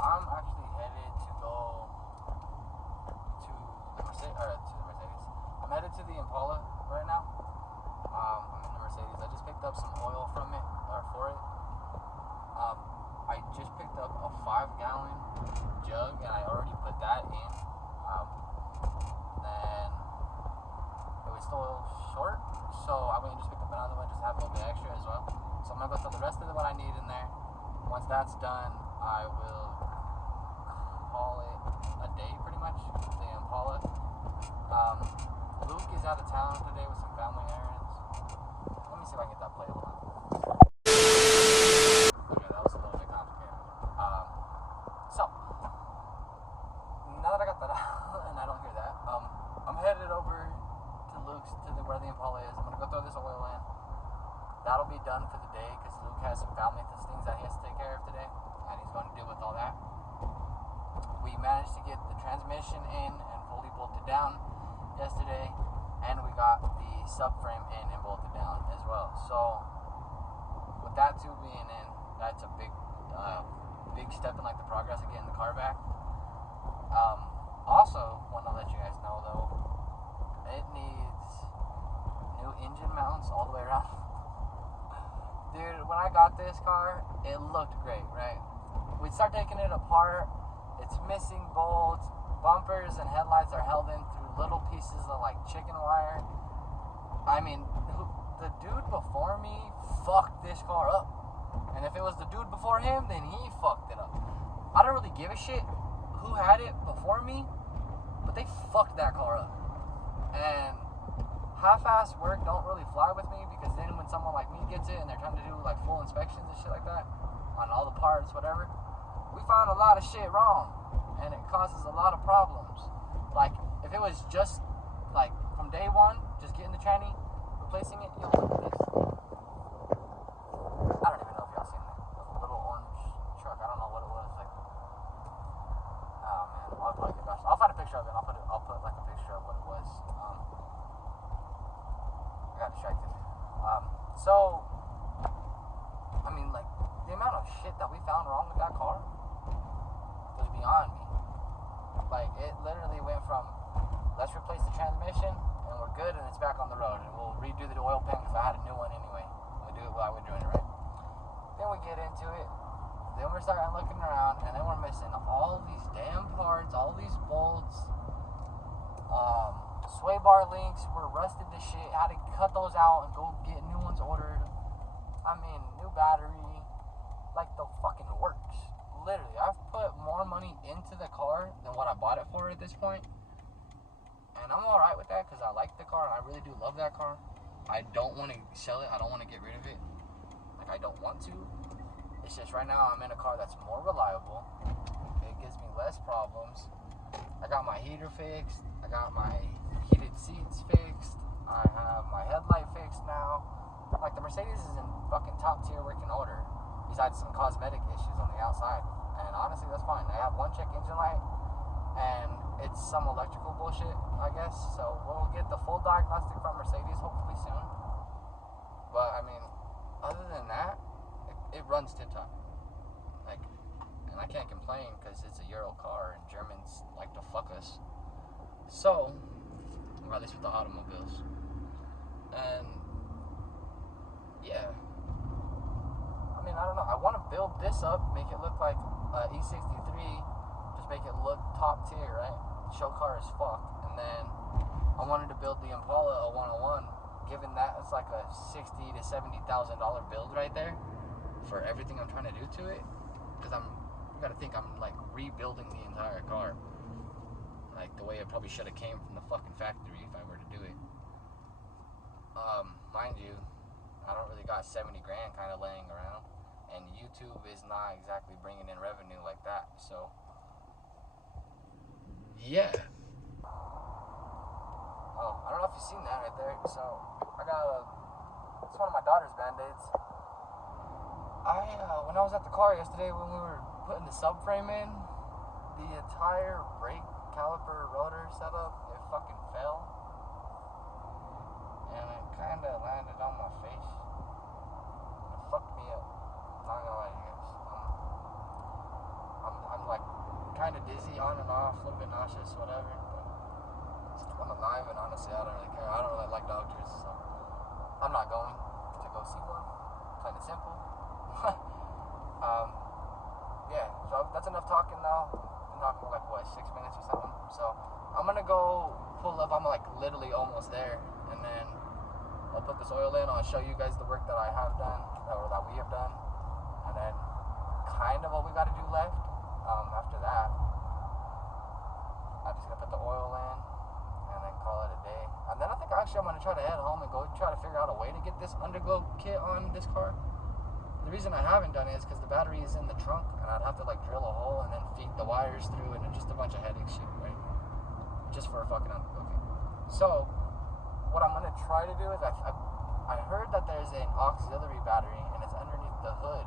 I'm actually headed to go to the Mercedes. I'm headed to the Impala right now. I'm in the Mercedes. I just picked up some oil from it, or for it. I just picked up a 5-gallon jug, and I already put that in. Then it was still short, so I went and just picked up another one, just have a little bit extra as well. So I'm gonna go throw the rest of what I need in there. Once that's done, I will call it a day, pretty much, the Impala. Luke is out of town today with some family errands. Let me see if I can get that play. Hold on. Okay, that was a little bit complicated. So, now that I got that out, and I don't hear that, I'm headed over to Luke's, where the Impala is. I'm going to go throw this oil in. That'll be done for the day, because Luke has some family things that he has to take care of today, and he's going to deal with all that. We managed to get the transmission in and fully bolted down yesterday, and we got the subframe in and bolted down as well. So with that too being in, that's a big step in like the progress of getting the car back. Also want to let you guys know though, it needs new engine mounts all the way around. Dude, when I got this car, it looked great, right? We start taking it apart. It's missing bolts. Bumpers and headlights are held in through little pieces of like chicken wire. I mean, the dude before me fucked this car up. And if it was the dude before him, then he fucked it up. I don't really give a shit who had it before me, but they fucked that car up. And half-ass work don't really fly with me, because then when someone like me gets it and they're trying to do like full inspections and shit like that on all the parts, whatever, we found a lot of shit wrong, and it causes a lot of problems. Like, if it was just like from day one, just getting the tranny, replacing it, look at this. I don't even know if y'all seen that. The little orange truck. I don't know what it was. Like, oh man, I'll probably get back. I'll find a picture of it. I'll put like a picture of what it was. I got distracted. So, I mean, like, the amount of shit that we found wrong with that car was beyond me. Like, it literally went from, let's replace the transmission, and we're good, and it's back on the road, and we'll redo the oil pan, because I had a new one anyway. We do it while we're doing it, right? Then we get into it, then we're starting looking around, and then we're missing all these damn parts, all these bolts, sway bar links were rusted to shit. Had to cut those out and go get new ones ordered. I mean, new battery, like the fucking works. Literally, I've put more money into the car than what I bought it for at this point. And I'm alright with that, because I like the car and I really do love that car. I don't want to sell it. I don't want to get rid of it. Like, I don't want to. It's just right now I'm in a car that's more reliable. It gives me less problems. I got my heater fixed. I got my heated seats fixed. I have my headlight fixed now. Like, the Mercedes is in fucking top tier working order, besides some cosmetic issues on the outside. And honestly, that's fine. I have one check engine light, and it's some electrical bullshit, I guess. So we'll get the full diagnostic from Mercedes hopefully soon. But I mean, other than that, it runs tip-top. Like, and I can't complain, because it's a Euro car and Germans like to fuck us. So, or at least with the automobiles. And yeah, I mean, I don't know. I want to build this up, make it look like E63, just make it look top tier, right? Show car as fuck. And then I wanted to build the Impala a 101, given that it's like a $60,000 to $70,000 build right there for everything I'm trying to do to it. Because you gotta think, I'm like rebuilding the entire car, like the way it probably should have came from the fucking factory if I were to do it. Mind you, I don't really got 70 grand kind of laying around, and YouTube is not exactly bringing in revenue like that. So yeah. Oh, I don't know if you've seen that right there. So I got it's one of my daughter's band-aids. When I was at the car yesterday, when we were putting the subframe in, the entire brake caliper rotor setup, it fucking fell, and it kind of landed on my face. It fucked me up. I'm not gonna lie to you guys. I'm like kind of dizzy on and off, a little bit nauseous, whatever. But I'm alive, and honestly, I don't really care. I don't really like Dodgers, so I'm not going to go see one. Plain and simple. Yeah, so that's enough talking now. I'm talking for like, what, 6 minutes or something? So I'm gonna go pull up. I'm like literally almost there, and then I'll put this oil in. I'll show you guys the work that I have done, or that we have done, and then kind of what we got to do left. After that, I'm just gonna put the oil in and then call it a day. And then I think actually I'm gonna try to head home and go try to figure out a way to get this Underglow kit on this car. The reason I haven't done it is because the battery is in the trunk, and I'd have to like drill a hole and then feed the wires through, and just a bunch of headache shit, right? Just for a fucking Underglow kit. So what I'm gonna try to do is I heard that there's an auxiliary battery and it's underneath the hood.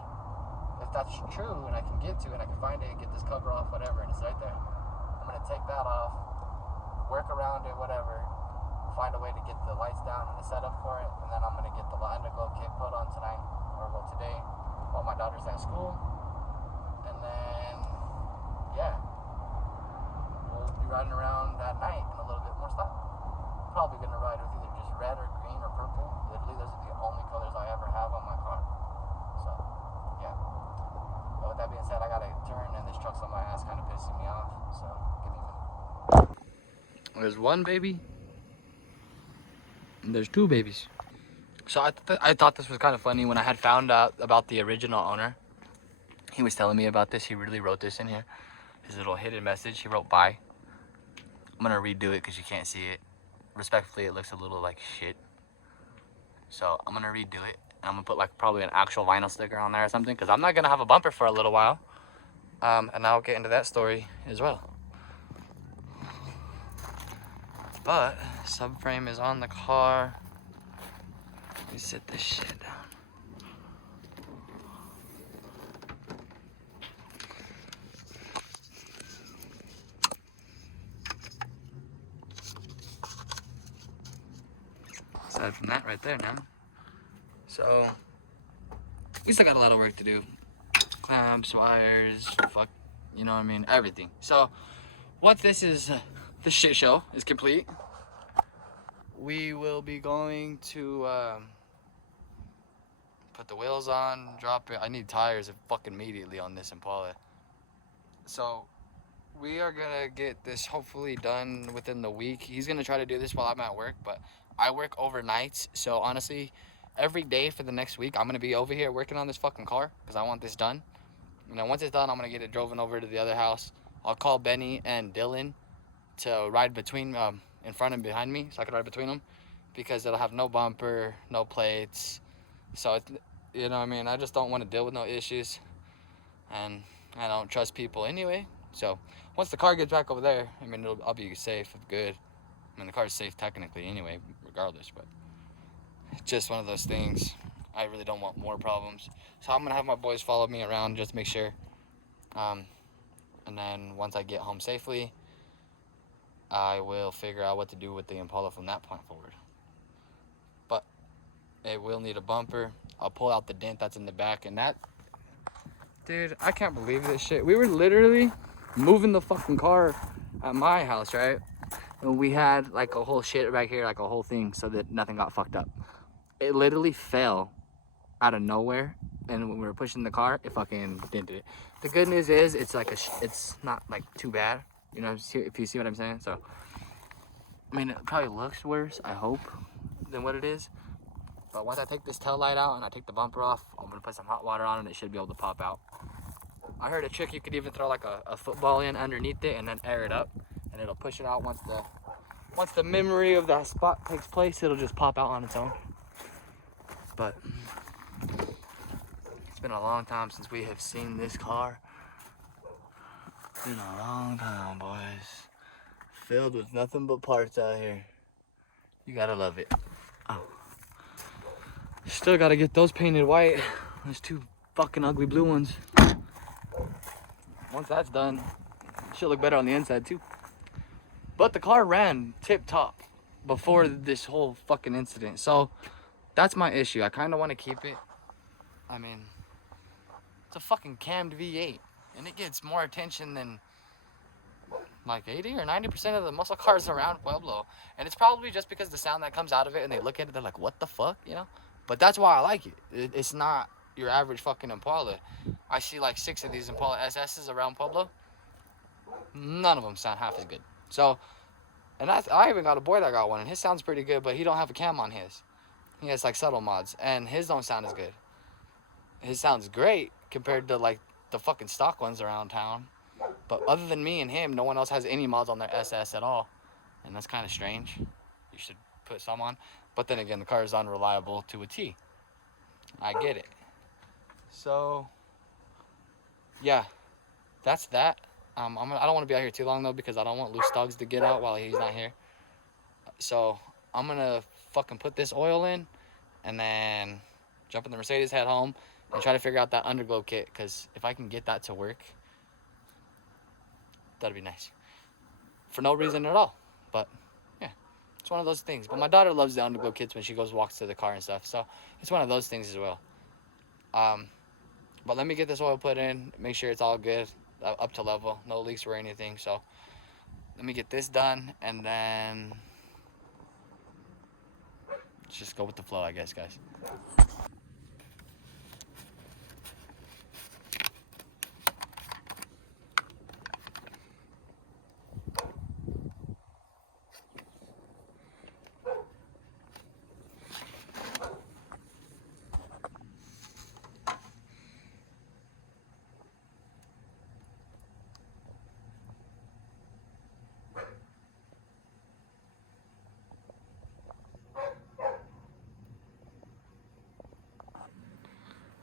If that's true and I can get to it and I can find it and get this cover off, whatever, and it's right there, I'm gonna take that off, work around it, whatever, find a way to get the lights down and the setup for it, and then I'm gonna get the Underglow kit put on tonight, or well today, while my daughter's at school. And then yeah, we'll be riding around at night in a little bit more style. Probably gonna ride with either just red or green or purple. Literally those are the only colors I ever have on my car. So yeah, but with that being said, I gotta turn, and this truck's on my ass, kind of pissing me off, so give me a minute. There's one baby and there's two babies. So I thought this was kind of funny. When I had found out about the original owner, he was telling me about this. He really wrote this in here, his little hidden message. He wrote bye. I'm gonna redo it because you can't see it. Respectfully, it looks a little like shit, so I'm gonna redo it, and I'm gonna put like probably an actual vinyl sticker on there or something, because I'm not gonna have a bumper for a little while. And I'll get into that story as well. But subframe is on the car. Let me sit this shit down. Aside from that right there now. So we still got a lot of work to do. Clamps, wires, fuck, you know what I mean, everything. So once this is, the shit show is complete, we will be going to put the wheels on, drop it. I need tires fucking immediately on this Impala. So we are gonna get this hopefully done within the week. He's gonna try to do this while I'm at work, but I work overnights, so honestly, every day for the next week, I'm gonna be over here working on this fucking car because I want this done. You know, once it's done, I'm gonna get it driven over to the other house. I'll call Benny and Dylan to ride between, in front and behind me, so I can ride between them, because it'll have no bumper, no plates. So, you know what I mean? I just don't want to deal with no issues, and I don't trust people anyway. So once the car gets back over there, I mean, I'll be safe, good. I mean, the car's safe technically anyway, regardless, but it's just one of those things. I really don't want more problems. So I'm gonna have my boys follow me around just to make sure. And then once I get home safely, I will figure out what to do with the Impala from that point forward. But it will need a bumper. I'll pull out the dent that's in the back, and that, dude, I can't believe this shit. We were literally moving the fucking car at my house, right? And we had like a whole shit back here, like a whole thing, so that nothing got fucked up. It literally fell out of nowhere, and when we were pushing the car, it fucking dented it. The good news is it's like it's not like too bad, you know, if you see what I'm saying. So I mean, it probably looks worse, I hope, than what it is. But once I take this tail light out and I take the bumper off, I'm gonna put some hot water on and it should be able to pop out. I heard a trick, you could even throw like a football in underneath it and then air it up, and it'll push it out. Once the memory of that spot takes place, it'll just pop out on its own. But it's been a long time since we have seen this car. It's been a long time, boys. Filled with nothing but parts out here. You gotta love it. Oh. Still gotta get those painted white. There's two fucking ugly blue ones. Once that's done, it should look better on the inside too. But the car ran tip top before this whole fucking incident. So that's my issue. I kind of want to keep it. I mean, it's a fucking cammed V8, and it gets more attention than like 80 or 90% of the muscle cars around Pueblo. And it's probably just because the sound that comes out of it, and they look at it, they're like, what the fuck, you know? But that's why I like it. It's not your average fucking Impala. I see like 6 of these Impala SS's around Pueblo. None of them sound half as good. So, and I even got a boy that got one, and his sounds pretty good, but he don't have a cam on his. He has like subtle mods, and his don't sound as good. His sounds great compared to like the fucking stock ones around town. But other than me and him, no one else has any mods on their SS at all. And that's kind of strange. You should put some on. But then again, the car is unreliable to a T. I get it. So, yeah, that's that. I don't want to be out here too long though, because I don't want loose thugs to get out while he's not here. So I'm gonna fucking put this oil in, and then jump in the Mercedes, head home, and try to figure out that Underglow kit. Because if I can get that to work, that'd be nice. For no reason at all. But yeah, it's one of those things. But my daughter loves the Underglow kits when she walks to the car and stuff. So it's one of those things as well. But let me get this oil put in, make sure it's all good, up to level, no leaks or anything. So let me get this done, and then just go with the flow, I guess, guys.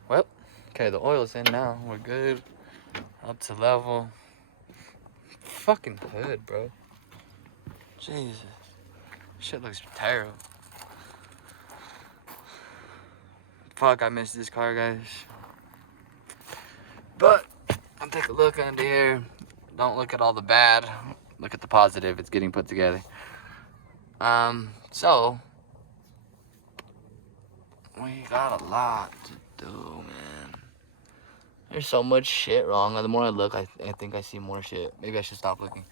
Well, okay, the oil's in now. We're good. Up to level. Fucking hood, bro. Jesus. Shit looks terrible. Fuck, I missed this car, guys. But I'll take a look under here. Don't look at all the bad. Look at the positive. It's getting put together. So we got a lot to do, man. There's so much shit wrong. The more I look, I think I see more shit. Maybe I should stop looking.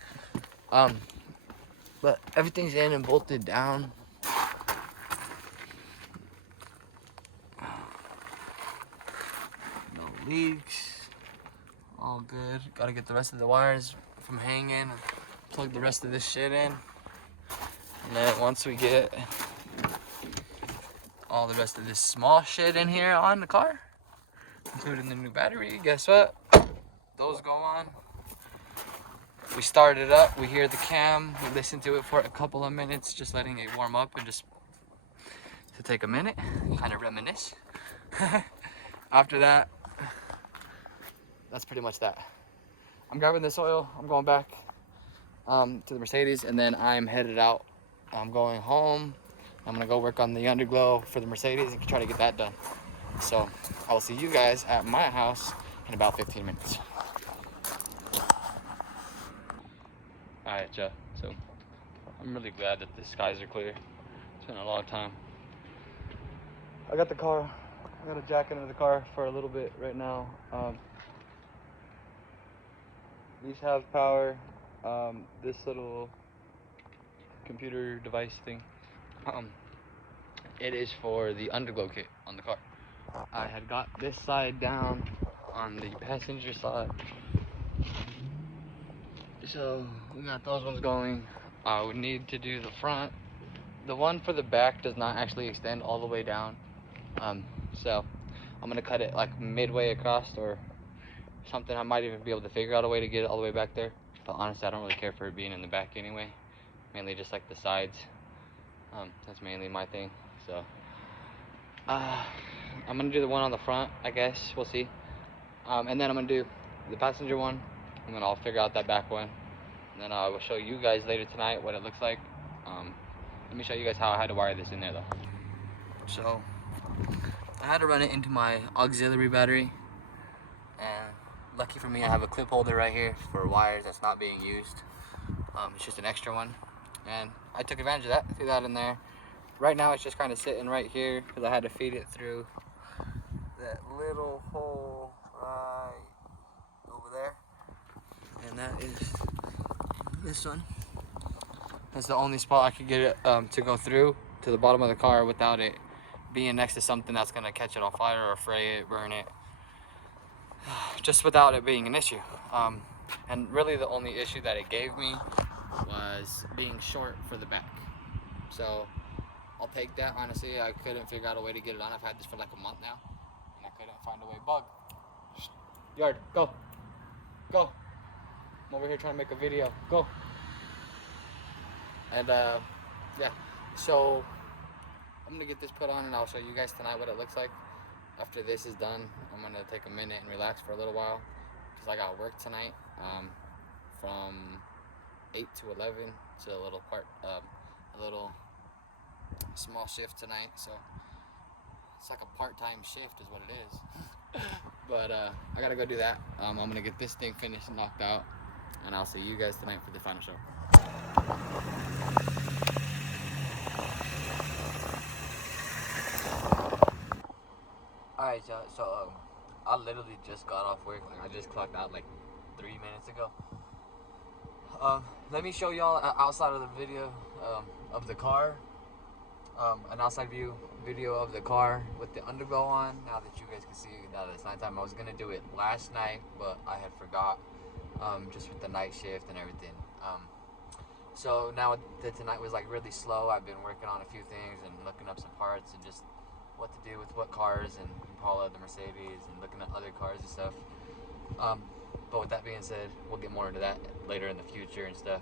But everything's in and bolted down. No leaks. All good. Gotta get the rest of the wires from hanging. Plug the rest of this shit in. And then once we get all the rest of this small shit in here on the car, including the new battery, guess what? Those go on. We start it up, we hear the cam, we listen to it for a couple of minutes, just letting it warm up and just to take a minute, kind of reminisce. After that, that's pretty much that. I'm grabbing this oil, I'm going back to the Mercedes, and then I'm headed out. I'm going home. I'm gonna go work on the Underglow for the Mercedes and try to get that done. So I will see you guys at my house in about 15 minutes. Alright, Joe. So I'm really glad that the skies are clear. It's been a long time. I got the car. I got to jack into the car for a little bit right now. These have power. This little computer device thing, it is for the Underglow kit on the car. I had got this side down on the passenger side, so we got those ones going. We need to do the front. The one for the back does not actually extend all the way down, so I'm gonna cut it like midway across or something. I might even be able to figure out a way to get it all the way back there, but honestly I don't really care for it being in the back anyway, mainly just like the sides. That's mainly my thing. So I'm gonna do the one on the front, I guess. We'll see. And then I'm gonna do the passenger one, and then I'll figure out that back one, and then I will show you guys later tonight what it looks like. Let me show you guys how I had to wire this in there though. So I had to run it into my auxiliary battery, and lucky for me I have a clip holder right here for wires that's not being used. It's just an extra one, and I took advantage of that, threw that in there. Right now it's just kind of sitting right here because I had to feed it through that little hole right over there, and that is This one. That's the only spot I could get it to go through to the bottom of the car without it being next to something that's gonna catch it on fire or fray it, burn it. Just without it being an issue. And really the only issue that it gave me was being short for the back. So I'll take that. Honestly, I couldn't figure out a way to get it on. I've had this for like a month now and I couldn't find a way. Bug. Yard, go. Go. I'm over here trying to make a video. Go. And yeah, so I'm gonna get this put on and I'll show you guys tonight what it looks like. After this is done, I'm gonna take a minute and relax for a little while because I got work tonight from 8 to 11. It's a little small shift tonight, so it's like a part-time shift is what it is. But I gotta go do that. I'm gonna get this thing finished and knocked out, and I'll see you guys tonight for the final show. Alright, so I literally just got off work. Like I just clocked out like 3 minutes ago. Let me show y'all outside of the video of the car. An outside view video of the car with the underglow on. Now that you guys can see that it's nighttime. I was gonna do it last night, but I had forgot. Just with the night shift and everything. So now that tonight was like really slow. I've been working on a few things and looking up some parts and just what to do with what cars and Impala, the Mercedes, and looking at other cars and stuff. But with that being said, we'll get more into that later in the future and stuff.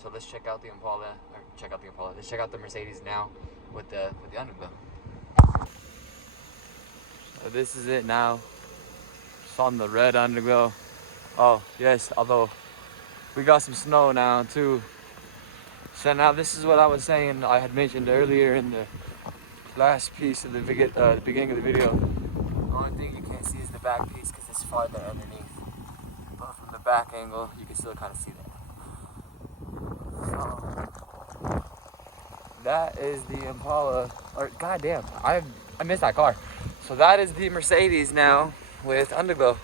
So let's check out the Impala, let's check out the Mercedes now with the underglow. So this is it now. It's on the red underglow. Oh yes, although we got some snow now too. So now this is what I was saying. I had mentioned earlier in the last piece of the beginning of the video. The only thing you can't see is the back piece because it's farther underneath. But from the back angle, you can still kind of see that. So that is the Impala. Or goddamn, I missed that car. So that is the Mercedes now with underglow.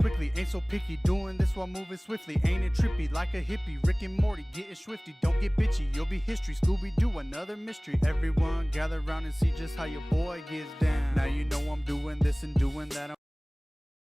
Quickly, ain't so picky, doing this while moving swiftly. Ain't it trippy, like a hippie, Rick and Morty, getting swifty. Don't get bitchy, you'll be history. Scooby-Doo, another mystery. Everyone gather around and see just how your boy gets down. Now you know I'm doing this and doing that.